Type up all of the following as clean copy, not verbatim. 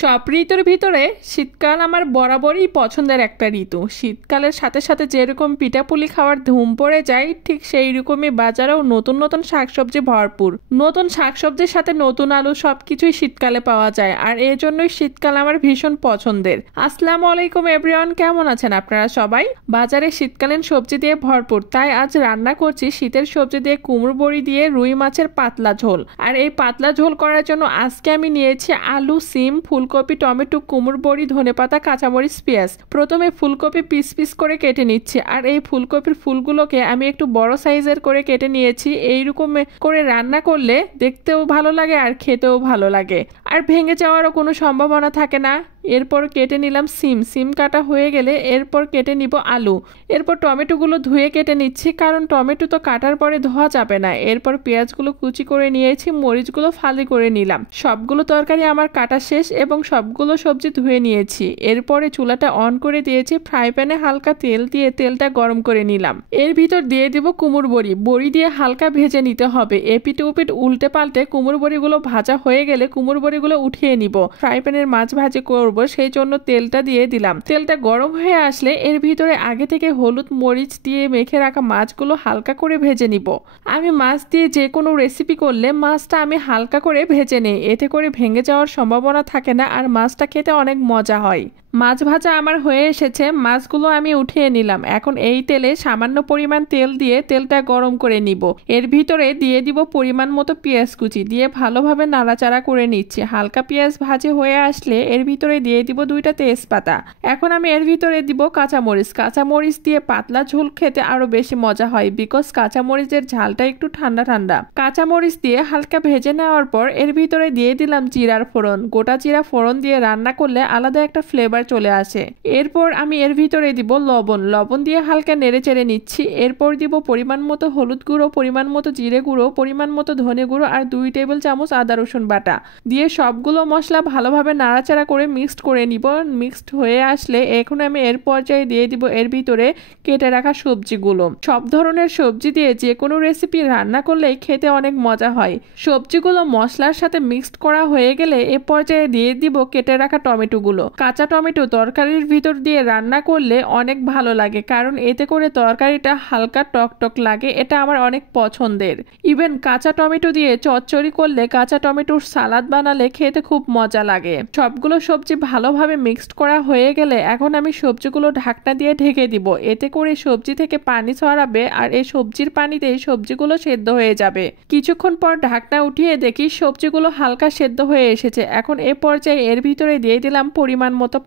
সব ঋতুর ভিতরে শীতকাল আমার বরাবরই পছন্দের একটা ঋতু। শীতকালের সাথে সাথে যেরকম পিঠাপুলি খাওয়ার ধুম পড়ে যায়, ঠিক সেই রকমই বাজারেও নতুন নতুন শাকসবজি ভরপুর। নতুন শাকসবজির সাথে নতুন আলু সবকিছুই শীতকালে পাওয়া যায়, আর এই জন্যই শীতকাল আমার ভীষণ পছন্দের। আসসালামু আলাইকুম এভরিওয়ান, কেমন আছেন আপনারা সবাই? বাজারে শীতকালীন সবজি দিয়ে ভরপুর, তাই আজ রান্না করছি শীতের সবজি দিয়ে কুমড়ো বড়ি দিয়ে রুই মাছের পাতলা ঝোল। আর এই পাতলা ঝোল করার জন্য আজকে আমি নিয়েছি আলু, সিম, ফুলকপি, টমেটো, কুমড়ো বড়ি, ধনেপাতা, কাঁচামরিচ, পেঁয়াজ। প্রথমে ফুলকপি পিস পিস করে কেটে নিচ্ছি, আর এই ফুলকপির ফুলগুলোকে আমি একটু বড় সাইজের করে কেটে নিয়েছি। এইরকম করে রান্না করলে দেখতেও ভালো লাগে আর খেতেও ভালো লাগে, আর ভেঙে যাওয়ারও কোনো সম্ভাবনা থাকে না। এরপর কেটে নিলাম সিম। সিম কাটা হয়ে গেলে এরপর কেটে নিব আলু। এরপর টমেটোগুলো ধুয়ে কেটে নিচ্ছি, কারণ টমেটো তো কাটার পরে ধোয়া যাবে না। এরপর পেঁয়াজগুলো কুচি করে নিয়েছি, মরিচগুলো ফালি করে নিলাম। সবগুলো তরকারি আমার কাটা শেষ এবং সবগুলো সবজি ধুয়ে নিয়েছি। এরপরে চুলাটা অন করে দিয়েছি, ফ্রাই প্যানে হালকা তেল দিয়ে তেলটা গরম করে নিলাম। এর ভিতর দিয়ে দিব কুমড়ো বড়ি। বড়ি দিয়ে হালকা ভেজে নিতে হবে। এপিট ওপিট উল্টে পাল্টে কুমড়ো বড়িগুলো ভাজা হয়ে গেলে কুমড়ো বড়িগুলো উঠিয়ে নিব। ফ্রাই প্যানের মাছ ভাজি করব, সেই জন্য তেলটা দিয়ে দিলাম। তেলটা গরম হয়ে আসলে এর ভিতরে আগে থেকে হলুদ মরিচ দিয়ে মেখে রাখা মাছগুলো হালকা করে ভেজে নিব। আমি মাছ দিয়ে যে কোনো রেসিপি করলে মাছটা আমি হালকা করে ভেজে নেই, এতে করে ভেঙে যাওয়ার সম্ভাবনা থাকে না, আর মাছটা খেতে অনেক মজা হয়। মাছ ভাজা আমার হয়ে এসেছে, মাছগুলো আমি উঠিয়ে নিলাম। এখন এই তেলে সামান্য পরিমাণ তেল দিয়ে তেলটা গরম করে নিব। এর ভিতরে দিয়ে দিব পরিমাণ মতো পেঁয়াজ কুচি, দিয়ে ভালোভাবে নাড়াচাড়া করে নিচ্ছি। হালকা পেঁয়াজ ভাজি হয়ে আসলে এর ভিতরে দিয়ে দিব 2টা তেজপাতা। এখন আমি এর ভিতরে দিব কাঁচামরিচ। কাঁচামরিচ দিয়ে পাতলা ঝোল খেতে আরো বেশি মজা হয়, বিকজ কাঁচামরিচের ঝালটা একটু ঠান্ডা ঠান্ডা। কাঁচামরিচ দিয়ে হালকা ভেজে নেওয়ার পর এর ভিতরে দিয়ে দিলাম জিরার ফোড়ন। গোটা জিরা ফোড়ন দিয়ে রান্না করলে আলাদা একটা ফ্লেভার চলে আসে। এরপর আমি এর ভিতরে দিব লবণ। লবণ দিয়ে হালকা নেড়ে চেড়ে নিচ্ছি। এরপর দিব পরিমাণ মতো হলুদ গুঁড়ো, পরিমাণ মতো জিরে গুঁড়ো, পরিমাণ মতো ধনে গুঁড়ো, আর 2 টেবিল চামচ আদা রসুন বাটা দিয়ে সবগুলো মশলা ভালোভাবে নাড়াচাড়া করে মিক্সড করে নিব। মিক্সড হয়ে আসলে এখন আমি এর পর্যায়ে দিয়ে দিব এর ভিতরে কেটে রাখা সবজিগুলো। সব ধরনের সবজি দিয়ে যে কোনো রেসিপি রান্না করলেই খেতে অনেক মজা হয়। সবজিগুলো মশলার সাথে মিক্সড করা হয়ে গেলে এ পর্যায়ে দিয়ে দিব কেটে রাখা টমেটোগুলো। কাঁচা টমেটো তরকারির ভিতর দিয়ে রান্না করলে অনেক ভালো লাগে, কারণ এতে করে তরকারিটা হালকা টকটক লাগে। এটা আমার অনেক পছন্দের। ইভেন কাঁচা টমেটো দিয়ে চচ্চড়ি করলে, কাঁচা টমেটোর সালাদ বানালে খেতে খুব মজা লাগে। সবগুলো সবজি ভালোভাবে মিক্সড করা হয়ে গেলে এখন আমি সবজিগুলো ঢাকনা দিয়ে ঢেকে দিব। এতে করে সবজি থেকে পানি ছড়াবে, আর এই সবজির পানিতেই সবজিগুলো সেদ্ধ হয়ে যাবে। কিছুক্ষণ পর ঢাকনা উঠিয়ে দেখি সবজিগুলো হালকা সেদ্ধ হয়ে এসেছে। এখন এ পর্যায়ে এর ভিতরে দিয়ে দিলাম পরিমাণ মতো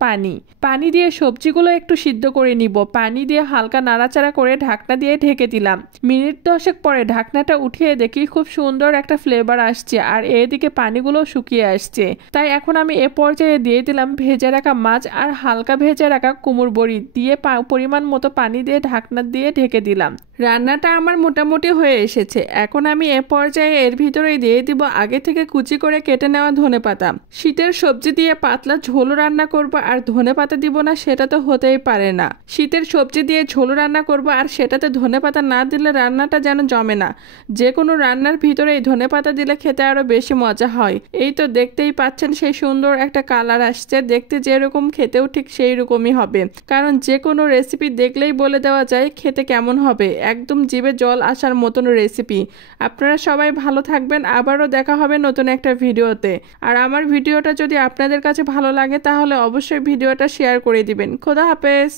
পানি দিয়ে সবজিগুলো একটু সিদ্ধ করে নিব। পানি দিয়ে হালকা নাড়াচাড়া করে ঢাকনা দিয়ে ঢেকে দিলাম। মিনিট 10 পরে ঢাকনাটা উঠিয়ে দেখি খুব সুন্দর একটা ফ্লেভার আসছে, আর এদিকে পানিগুলো শুকিয়ে আসছে। তাই এখন আমি এ পর্যায়ে দিয়ে দিলাম ভেজে রাখা মাছ আর হালকা ভেজে রাখা কুমড়ো বড়ি দিয়ে পরিমাণ মতো পানি দিয়ে ঢাকনা দিয়ে ঢেকে দিলাম। রান্নাটা আমার মোটামুটি হয়ে এসেছে। এখন আমি এ পর্যায়ে এর ভিতরে দিয়ে দিব আগে থেকে কুচি করে কেটে নেওয়া ধনেপাতা। শীতের সবজি দিয়ে পাতলা ঝোল রান্না করব আর ধনেপাতা দিব না, সেটা তো হতেই পারে না। শীতের সবজি দিয়ে ঝোল রান্না করব আর সেটাতে ধনেপাতা না দিলে রান্নাটা যেন জমে না। যে কোনো রান্নার ভিতরে এই ধনেপাতা দিলে খেতে আরো বেশি মজা হয়। এই তো দেখতেই পাচ্ছেন সেই সুন্দর একটা কালার আসছে। দেখতে যেরকম খেতেও ঠিক সেই রকমই হবে, কারণ যে কোনো রেসিপি দেখলেই বলে দেওয়া যায় খেতে কেমন হবে। একদম জিভে জল আসার মতন রেসিপি। আপনারা সবাই ভালো থাকবেন, আবারও দেখা হবে নতুন একটা ভিডিওতে। আর আমার ভিডিওটা যদি আপনাদের কাছে ভালো লাগে তাহলে অবশ্যই ভিডিওটা শেয়ার করে দিবেন। খোদা হাফেজ।